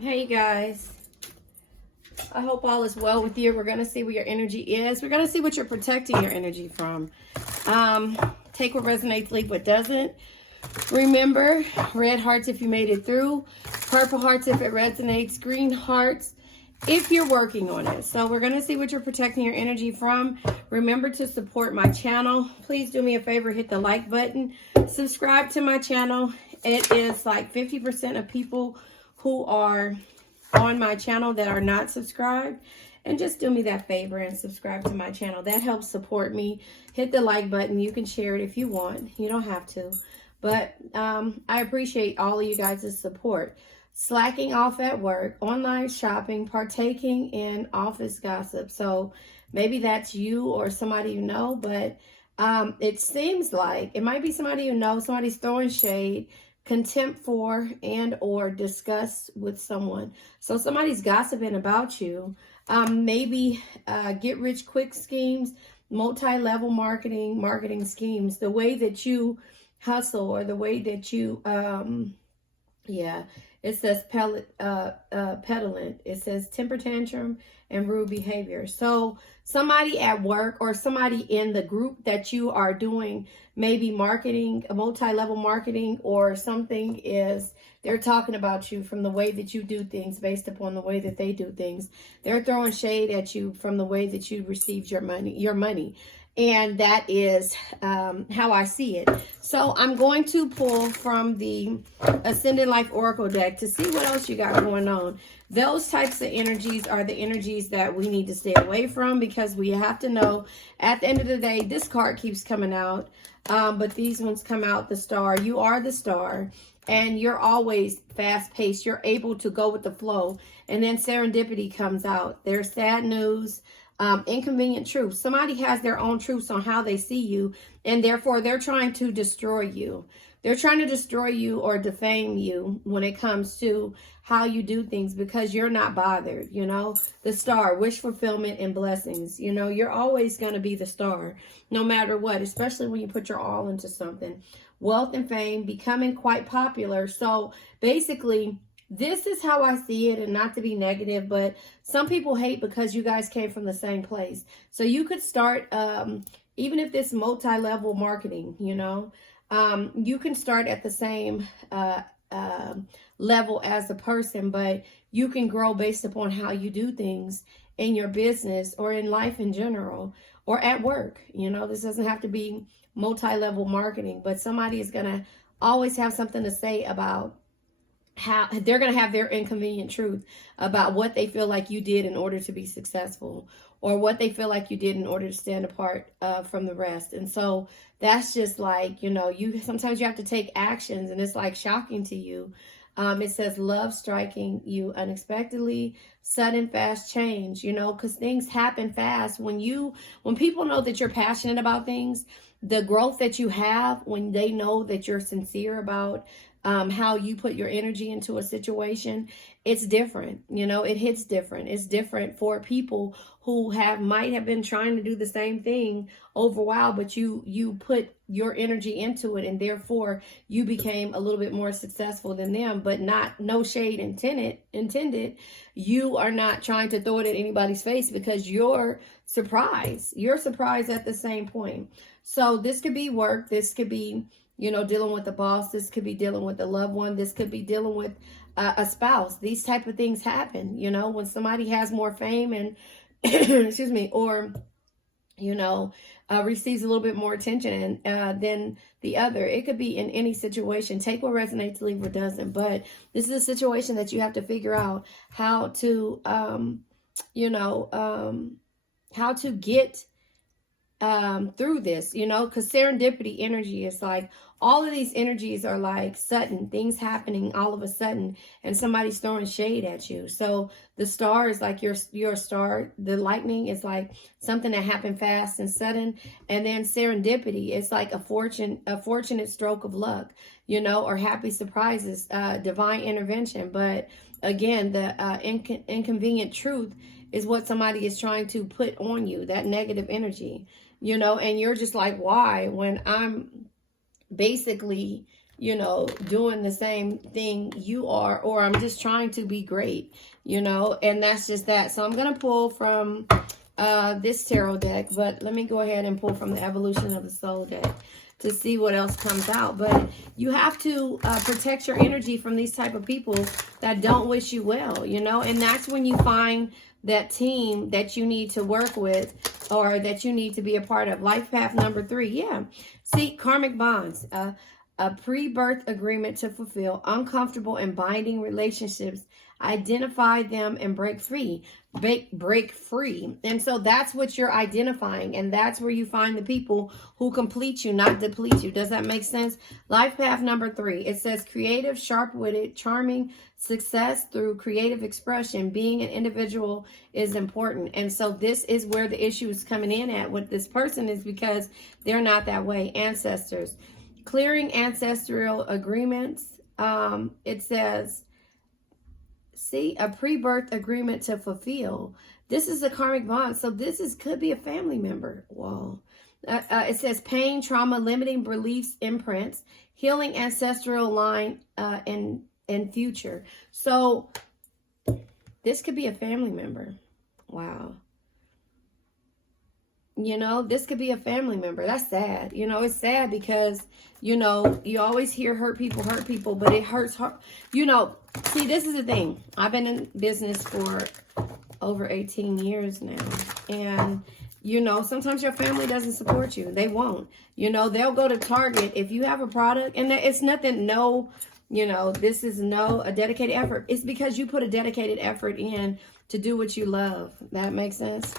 Hey guys, I hope all is well with you. We're going to see what your energy is. We're going to see what you're protecting your energy from. Take what resonates, leave what doesn't. Remember, red hearts if you made it through, purple hearts if it resonates, green hearts if you're working on it. So we're going to see what you're protecting your energy from. Remember to support my channel. Please do me a favor, hit the like button, subscribe to my channel. It is like 50% of people who are on my channel that are not subscribed, and just do me that favor and subscribe to my channel. That helps support me. Hit the like button. You can share it if you want. You don't have to, but I appreciate all of you guys' support. Slacking off at work, online shopping, partaking in office gossip. So maybe that's you or somebody you know, but it seems like it might be somebody you know. Somebody's throwing shade, contempt for, and or disgust with someone. So somebody's gossiping about you. Maybe get rich quick schemes, multi-level marketing schemes, the way that you hustle, or the way that you it says petulant. It says temper tantrum and rude behavior. So somebody at work or somebody in the group that you are doing maybe marketing, multi-level marketing or something, is they're talking about you from the way that you do things based upon the way that they do things. They're throwing shade at you from the way that you received your money. And that is how I see it. So I'm going to pull from the Ascended Life Oracle deck to see what else you got going on. Those types of energies are the energies that we need to stay away from, because we have to know at the end of the day, this card keeps coming out. But these ones come out, the star. You are the star, and you're always fast-paced. You're able to go with the flow. And then serendipity comes out. There's sad news. Inconvenient truth. Somebody has their own truths on how they see you, and therefore they're trying to destroy you. They're trying to destroy you or defame you when it comes to how you do things, because you're not bothered. You know, the star, wish fulfillment and blessings. You know, you're always going to be the star no matter what, especially when you put your all into something. Wealth and fame, becoming quite popular. So basically, this is how I see it, and not to be negative, but some people hate because you guys came from the same place. So you could start, even if this multi-level marketing, you know, you can start at the same level as a person, but you can grow based upon how you do things in your business or in life in general or at work. You know, this doesn't have to be multi-level marketing, but somebody is going to always have something to say about how they're going to have their inconvenient truth about what they feel like you did in order to be successful, or what they feel like you did in order to stand apart from the rest. And so that's just like, you know, sometimes you have to take actions, and it's like shocking to you. It says love striking you unexpectedly, sudden fast change, you know, because things happen fast. When people know that you're passionate about things, the growth that you have when they know that you're sincere about how you put your energy into a situation, it's different. You know, it hits different. It's different for people who might have been trying to do the same thing over a while, but you put your energy into it, and therefore you became a little bit more successful than them. But no shade intended. You are not trying to throw it at anybody's face, because you're surprised. You're surprised at the same point. So this could be work. This could be, you know, dealing with the boss. This could be dealing with a loved one. This could be dealing with a spouse. These type of things happen, you know, when somebody has more fame and, excuse me, or, you know, receives a little bit more attention than the other. It could be in any situation. Take what resonates, leave what doesn't. But this is a situation that you have to figure out how to, how to get through this, you know, because serendipity energy is like, all of these energies are like sudden things happening all of a sudden, and somebody's throwing shade at you. So the star is like your star. The lightning is like something that happened fast and sudden. And then serendipity is like a fortunate stroke of luck, you know, or happy surprises, divine intervention. But again, the inconvenient truth is what somebody is trying to put on you, that negative energy, you know, and you're just like, why? When I'm basically you know, doing the same thing you are, or I'm just trying to be great, you know, and that's just that. So I'm going to pull from this tarot deck, but let me go ahead and pull from the Evolution of the Soul deck to see what else comes out. But you have to protect your energy from these type of people that don't wish you well, you know, and that's when you find that team that you need to work with or that you need to be a part of. Life path number 3. Yeah. See, karmic bonds, a pre-birth agreement to fulfill, uncomfortable and binding relationships, identify them and break free. Break free. And so that's what you're identifying, and that's where you find the people who complete you, not deplete you. Does that make sense? Life path number 3. It says creative, sharp-witted, charming, success through creative expression. Being an individual is important. And so this is where the issue is coming in at with this person, is because they're not that way. Ancestors. Clearing ancestral agreements. It says, see, a pre-birth agreement to fulfill. This is a karmic bond. So this could be a family member. Whoa. It says pain, trauma, limiting beliefs, imprints, healing ancestral line, and future. So this could be a family member. Wow. You know, this could be a family member. That's sad. You know, it's sad because, you know, you always hear hurt people, but it hurts. You know, see, this is the thing. I've been in business for over 18 years now. And, you know, sometimes your family doesn't support you. They won't. You know, they'll go to Target if you have a product. And it's nothing, no, you know, this is a dedicated effort. It's because you put a dedicated effort in to do what you love. That makes sense?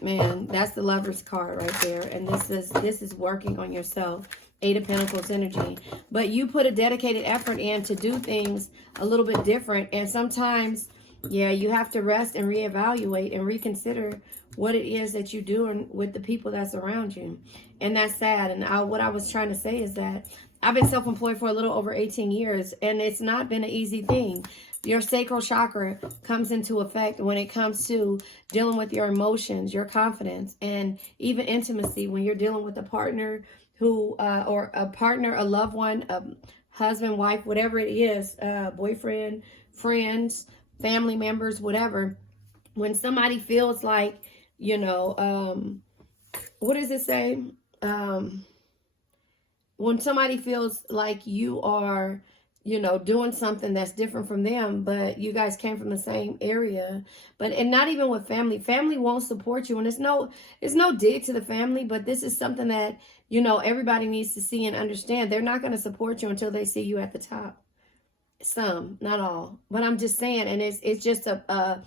Man, that's the Lover's card right there. And this is working on yourself. 8 of Pentacles energy. But you put a dedicated effort in to do things a little bit different. And sometimes, yeah, you have to rest and reevaluate and reconsider what it is that you're doing with the people that's around you. And that's sad. And what I was trying to say is that I've been self-employed for a little over 18 years. And it's not been an easy thing. Your sacral chakra comes into effect when it comes to dealing with your emotions, your confidence, and even intimacy when you're dealing with a partner who, or a partner, a loved one, a husband, wife, whatever it is, boyfriend, friends, family members, whatever. When somebody feels like, you know, what does it say? When somebody feels like you are, you know, doing something that's different from them, but you guys came from the same area, and not even with family won't support you. And it's no dig to the family, but this is something that, you know, everybody needs to see and understand. They're not going to support you until they see you at the top. Some, not all, but I'm just saying. And it's just I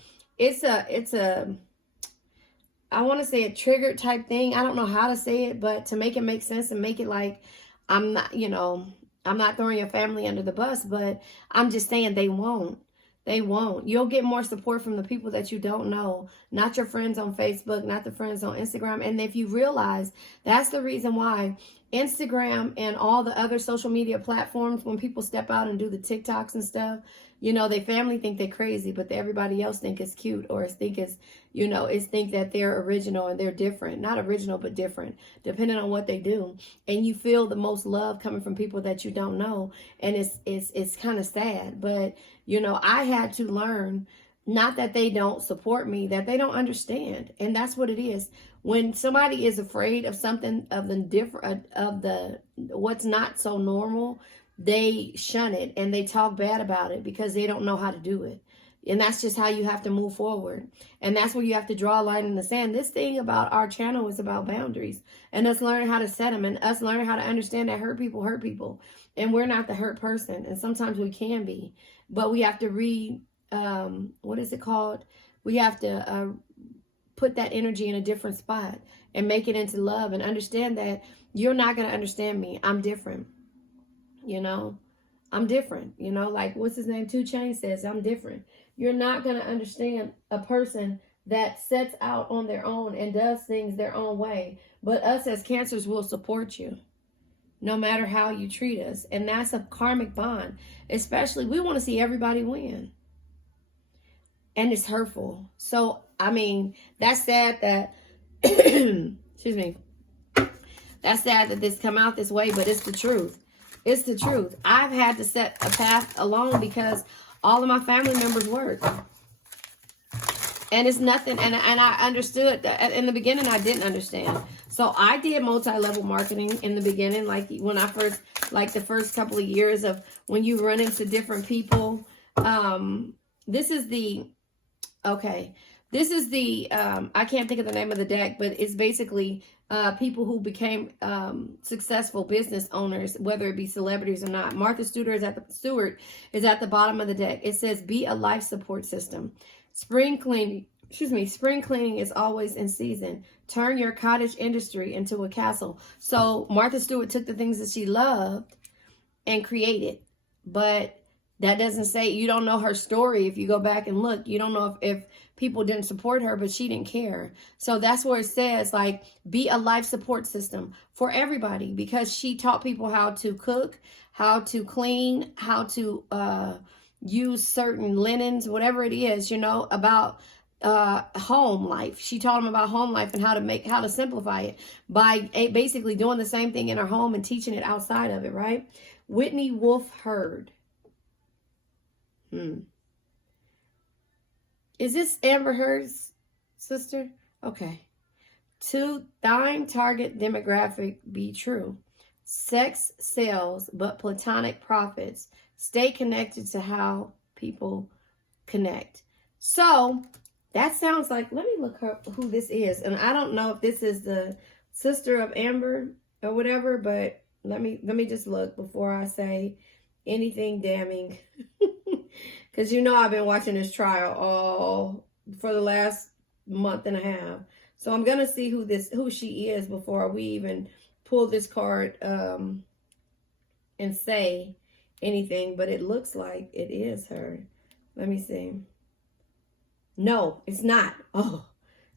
want to say a triggered type thing. I don't know how to say it, but to make it make sense and make it like, I'm not, you know, I'm not throwing your family under the bus, but I'm just saying they won't. They won't. You'll get more support from the people that you don't know, not your friends on Facebook, not the friends on Instagram. And if you realize, that's the reason why Instagram and all the other social media platforms, when people step out and do the TikToks and stuff, you know, their family think they're crazy, but everybody else think it's cute, or think it's, you know, think that they're original and they're different. Not original, but different, depending on what they do. And you feel the most love coming from people that you don't know. And it's kind of sad. But, you know, I had to learn, not that they don't support me, that they don't understand. And that's what it is. When somebody is afraid of something, of the different, of the what's not so normal, they shun it and they talk bad about it because they don't know how to do it. And that's just how you have to move forward. And that's where you have to draw a line in the sand. This thing about our channel is about boundaries and us learning how to set them, and us learning how to understand that hurt people. And we're not the hurt person. And sometimes we can be, but we have to what is it called? We have to put that energy in a different spot and make it into love, and understand that you're not going to understand me. I'm different. You know, I'm different. You know, like what's his name? 2 Chainz says, I'm different. You're not going to understand a person that sets out on their own and does things their own way. But us as Cancers will support you no matter how you treat us. And that's a karmic bond. Especially, we want to see everybody win. And it's hurtful. So, I mean, that's sad that, excuse me, that's sad that this come out this way, but it's the truth. It's the truth. I've had to set a path alone because all of my family members work. And it's nothing. And I understood that in the beginning. I didn't understand. So I did multi-level marketing in the beginning. Like when I first, like the first couple of years of when you run into different people. This is the, okay. This is the, I can't think of the name of the deck, but it's basically people who became successful business owners, whether it be celebrities or not. Martha Stewart is at the bottom of the deck. It says, be a life support system. Spring cleaning is always in season. Turn your cottage industry into a castle. So Martha Stewart took the things that she loved and created. But that doesn't say, you don't know her story. If you go back and look, you don't know if people didn't support her, but she didn't care. So that's where it says, like, be a life support system for everybody, because she taught people how to cook, how to clean, how to use certain linens, whatever it is, you know, about home life. She taught them about home life and how to simplify it by basically doing the same thing in her home and teaching it outside of it, right? Whitney Wolfe Herd. Is this Amber Heard's sister? Okay. 2, thine target demographic be true. Sex sells, but platonic profits. Stay connected to how people connect. So that sounds like, let me look up who this is. And I don't know if this is the sister of Amber or whatever, but let me just look before I say anything damning. Because you know I've been watching this trial all for the last month and a half. So I'm going to see who she is before we even pull this card and say anything. But it looks like it is her. Let me see. No, it's not. Oh,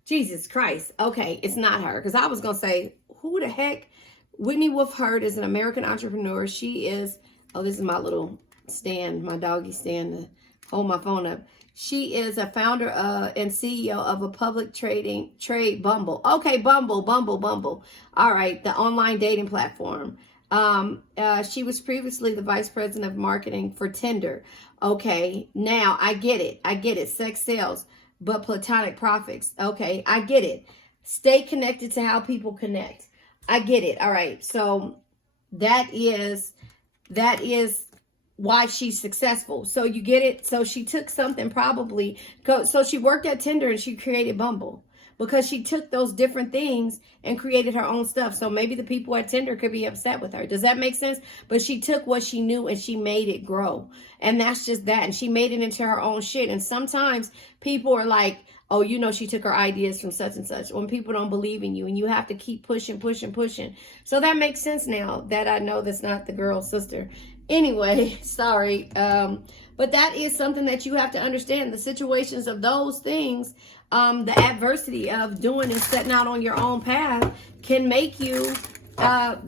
Jesus Christ. Okay, it's not her. Because I was going to say, who the heck? Whitney Wolfe Herd is an American entrepreneur. She is, oh, this is my little stand, my doggy stand to hold my phone up. She is a founder and CEO of a public trade Bumble. Okay, Bumble. All right, the online dating platform. She was previously the vice president of marketing for Tinder. Okay, now I get it. Sex sells, but platonic profits. Okay, I get it. Stay connected to how people connect. I get it. All right, so that is why she's successful. So you get it. So she took something probably. So she worked at Tinder and she created Bumble because she took those different things and created her own stuff. So maybe the people at Tinder could be upset with her. Does that make sense? But she took what she knew and she made it grow. And that's just that. And she made it into her own shit. And sometimes people are like, oh, you know, she took her ideas from such and such, when people don't believe in you and you have to keep pushing. So that makes sense now that I know that's not the girl's sister. Anyway, sorry. But that is something that you have to understand. The situations of those things, the adversity of doing and setting out on your own path can make you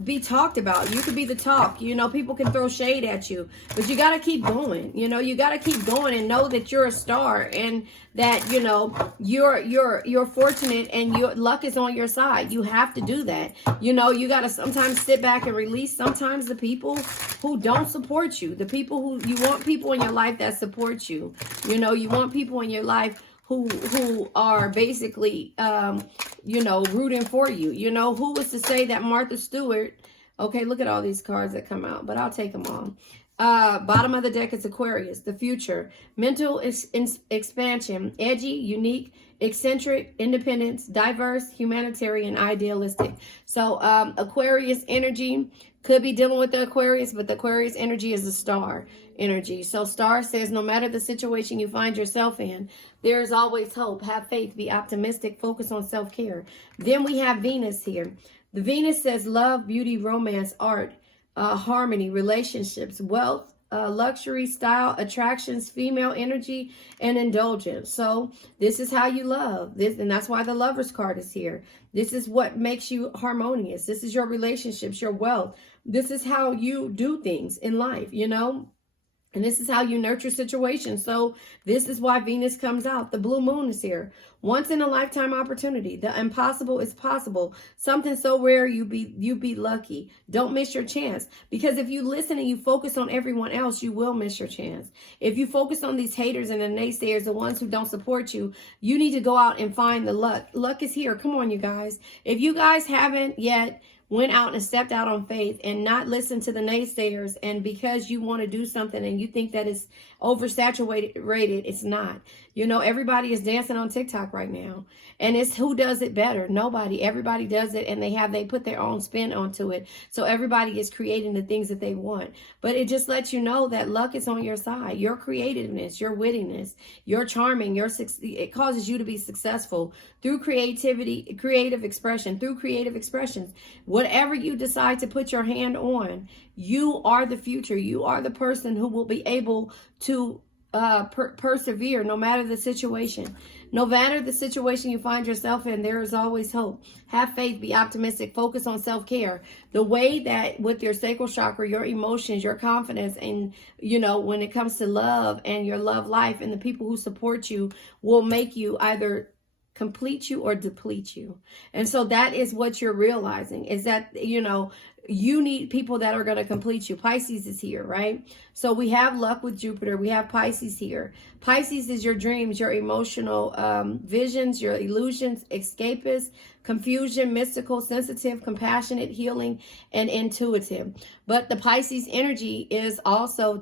be talked about. You could be the talk. You know, people can throw shade at you, but you got to keep going. You know, you got to keep going and know that you're a star and that, you know, you're fortunate and your luck is on your side. You have to do that. You know, you got to sometimes sit back and release sometimes the people who don't support you, the people who you want people in your life that support you. You know, you want people in your life who are basically, you know, rooting for you. You know, who was to say that Martha Stewart, okay, look at all these cards that come out, but I'll take them all. Bottom of the deck is Aquarius, the future, mental expansion, edgy, unique, eccentric, independence, diverse, humanitarian, idealistic. So Aquarius energy could be dealing with the Aquarius, but the Aquarius energy is a star energy. So star says no matter the situation you find yourself in, there is always hope. Have faith, be optimistic, focus on self-care. Then we have Venus here. The Venus says love, beauty, romance, art, harmony, relationships, wealth, luxury, style, attractions, female energy, and indulgence. So this is how you love this, and that's why the Lover's card is here. This is what makes you harmonious. This is your relationships, your wealth. This is how you do things in life, you know. And this is how you nurture situations. So this is why Venus comes out. The blue moon is here. Once in a lifetime opportunity. The impossible is possible. Something so rare you be lucky. Don't miss your chance. Because if you listen and you focus on everyone else, you will miss your chance. If you focus on these haters and the naysayers, the ones who don't support you, you need to go out and find the luck. Luck is here. Come on, you guys. If you guys haven't yet went out and stepped out on faith and not listened to the naysayers, and because you want to do something and you think that it's oversaturated, it's not. You know, everybody is dancing on TikTok right now, and it's who does it better? Nobody. Everybody does it, and they put their own spin onto it. So everybody is creating the things that they want. But it just lets you know that luck is on your side. Your creativeness, your wittiness, your charming, it causes you to be successful through creativity, creative expression, through creative expressions. Whatever you decide to put your hand on, you are the future. You are the person who will be able to persevere no matter the situation. No matter the situation you find yourself in, there is always hope. Have faith, be optimistic, focus on self-care. The way that with your sacral chakra, your emotions, your confidence, and, you know, when it comes to love and your love life and the people who support you will make you either complete you or deplete you. And so that is what you're realizing, is that, you know, you need people that are going to complete you. Pisces is here, right? So we have luck with Jupiter. We have Pisces here. Pisces is your dreams, your emotional visions, your illusions, escapist, confusion, mystical, sensitive, compassionate, healing, and intuitive. But the Pisces energy is also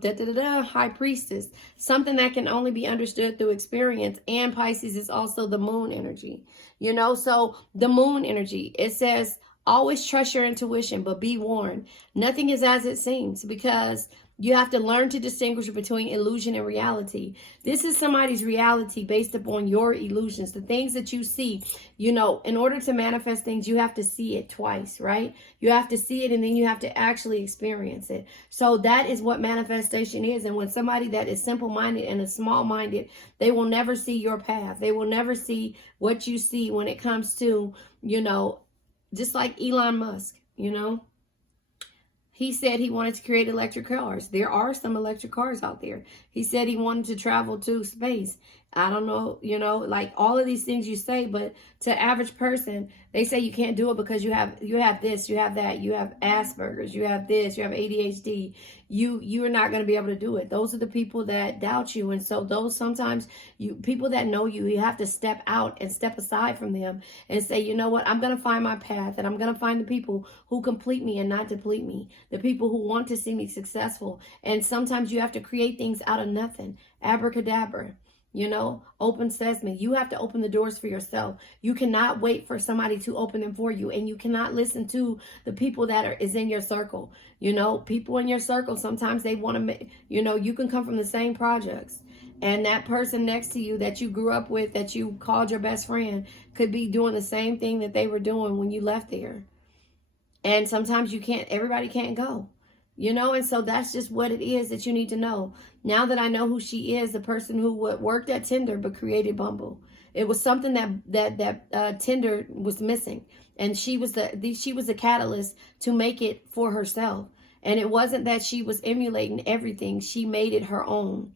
high priestess, something that can only be understood through experience. And Pisces is also the moon energy, you know? So the moon energy, it says, always trust your intuition, but be warned. Nothing is as it seems, because you have to learn to distinguish between illusion and reality. This is somebody's reality based upon your illusions, the things that you see. You know, in order to manifest things, you have to see it twice, right? You have to see it, and then you have to actually experience it. So that is what manifestation is. And when somebody that is simple-minded and is small-minded, they will never see your path. They will never see what you see when it comes to, you know, just like Elon Musk, you know, he said he wanted to create electric cars. There are some electric cars out there. He said he wanted to travel to space. I don't know, you know, like all of these things you say, but to average person, they say you can't do it because you have this, you have that, you have Asperger's, you have this, you have ADHD. You are not going to be able to do it. Those are the people that doubt you. And so those sometimes people that know you, you have to step out and step aside from them and say, you know what, I'm going to find my path, and I'm going to find the people who complete me and not deplete me. The people who want to see me successful. And sometimes you have to create things out of nothing. Abracadabra. You know, open sesame. You have to open the doors for yourself. You cannot wait for somebody to open them for you. And you cannot listen to the people that is in your circle. You know, people in your circle, sometimes they want to, you know, you can come from the same projects. And that person next to you that you grew up with, that you called your best friend, could be doing the same thing that they were doing when you left there. And sometimes everybody can't go. You know, and so that's just what it is that you need to know. Now that I know who she is, the person who worked at Tinder but created Bumble. It was something that Tinder was missing, and she was the catalyst to make it for herself. And it wasn't that she was emulating everything; she made it her own.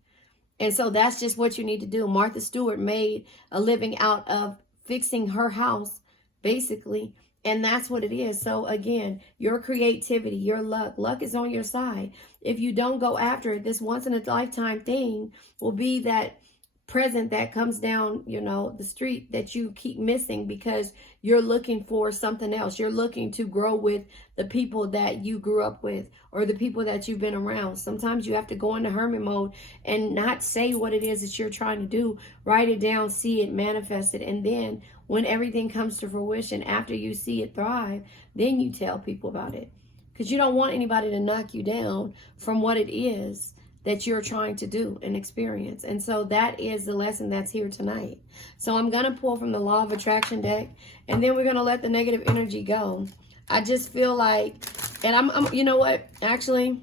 And so that's just what you need to do. Martha Stewart made a living out of fixing her house, basically. And that's what it is. So again, your creativity, your luck is on your side. If you don't go after it, this once in a lifetime thing will be that present that comes down, you know, the street that you keep missing because you're looking for something else. You're looking to grow with the people that you grew up with or the people that you've been around. Sometimes you have to go into hermit mode and not say what it is that you're trying to do. Write it down, see it, manifest it. And then when everything comes to fruition, after you see it thrive, then you tell people about it. Because you don't want anybody to knock you down from what it is that you're trying to do and experience. And so that is the lesson that's here tonight. So I'm going to pull from the Law of Attraction deck, and then we're going to let the negative energy go. I just feel like, and I'm you know what, actually,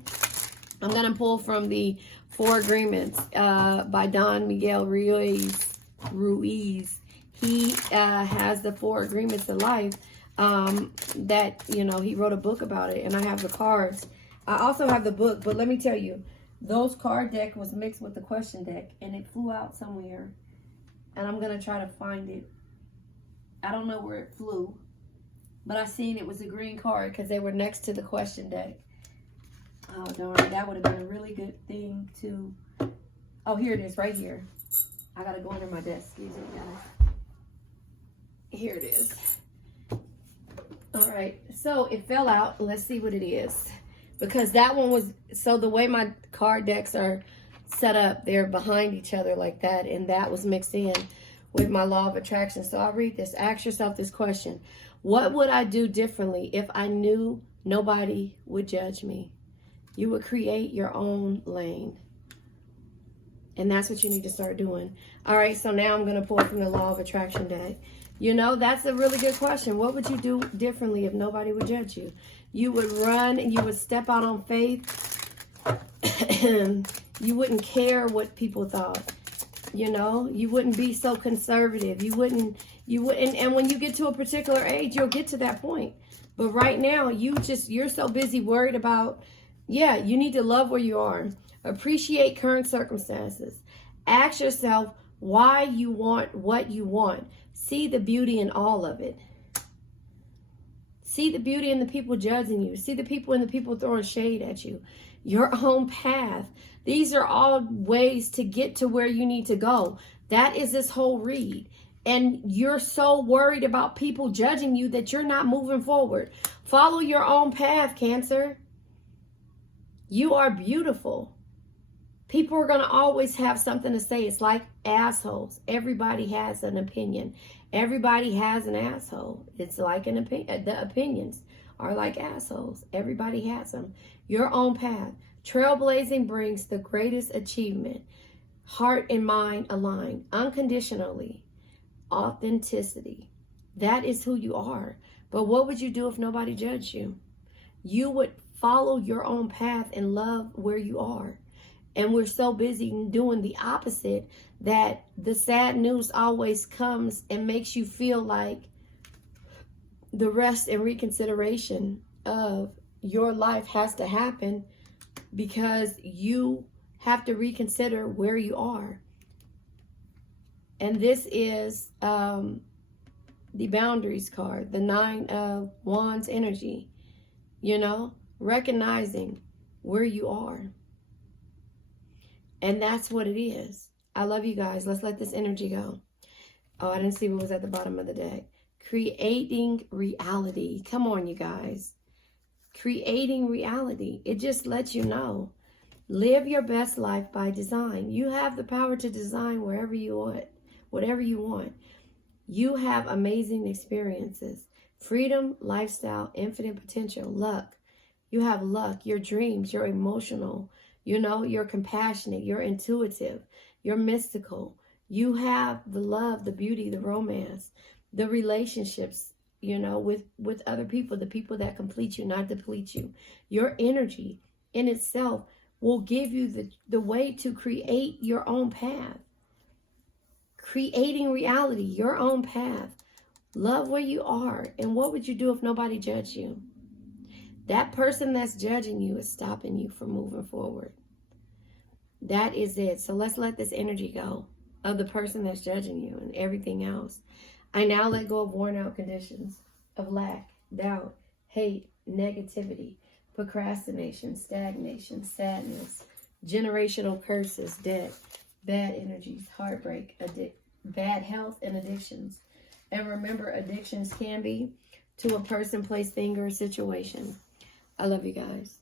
I'm going to pull from the Four Agreements by Don Miguel Ruiz. He has the Four Agreements of Life that, you know, he wrote a book about it, and I have the cards. I also have the book, but let me tell you, those card deck was mixed with the question deck, and it flew out somewhere, and I'm going to try to find it. I don't know where it flew, but I seen it was a green card because they were next to the question deck. Oh, darn, that would have been a really good thing to... Oh, here it is, right here. I got to go under my desk. Excuse me, guys. Here it is. All right, so it fell out. Let's see what it is. Because that one was... So the way my card decks are set up, they're behind each other like that, and that was mixed in with my law of attraction. So I'll read this. Ask yourself this question. What would I do differently if I knew nobody would judge me? You would create your own lane. And that's what you need to start doing. All right, so now I'm going to pull from the law of attraction deck. You know, that's a really good question. What would you do differently if nobody would judge you? You would run and you would step out on faith. You wouldn't care what people thought. You know, you wouldn't be so conservative. You wouldn't, and when you get to a particular age, you'll get to that point. But right now, you're so busy worried about, yeah, you need to love where you are. Appreciate current circumstances. Ask yourself why you want what you want. See the beauty in all of it. See the beauty in the people judging you. See the people in the people throwing shade at you. Your own path. These are all ways to get to where you need to go. That is this whole read. And you're so worried about people judging you that you're not moving forward. Follow your own path, Cancer. You are beautiful. People are going to always have something to say. It's like assholes. Everybody has an opinion. Everybody has an asshole. It's like an opinion. The opinions are like assholes. Everybody has them. Your own path. Trailblazing brings the greatest achievement. Heart and mind aligned. Unconditionally. Authenticity. That is who you are. But what would you do if nobody judged you? You would follow your own path and love where you are. And we're so busy doing the opposite that the sad news always comes and makes you feel like the rest and reconsideration of your life has to happen because you have to reconsider where you are. And this is the boundaries card, the 9 of Wands energy, you know, recognizing where you are. And that's what it is. I love you guys. Let's let this energy go. Oh, I didn't see what was at the bottom of the deck. Creating reality. Come on, you guys. Creating reality. It just lets you know. Live your best life by design. You have the power to design wherever you want, whatever you want. You have amazing experiences. Freedom, lifestyle, infinite potential, luck. You have luck, your dreams, you're emotional. You know, you're compassionate, you're intuitive, you're mystical. You have the love, the beauty, the romance, the relationships, you know, with other people, the people that complete you, not deplete you. Your energy in itself will give you the way to create your own path. Creating reality, your own path. Love where you are. And what would you do if nobody judged you? That person that's judging you is stopping you from moving forward. That is it. So let's let this energy go of the person that's judging you and everything else. I now let go of worn out conditions of lack, doubt, hate, negativity, procrastination, stagnation, sadness, generational curses, debt, bad energies, heartbreak, bad health, and addictions. And remember, addictions can be to a person, place, thing, or situation. I love you guys.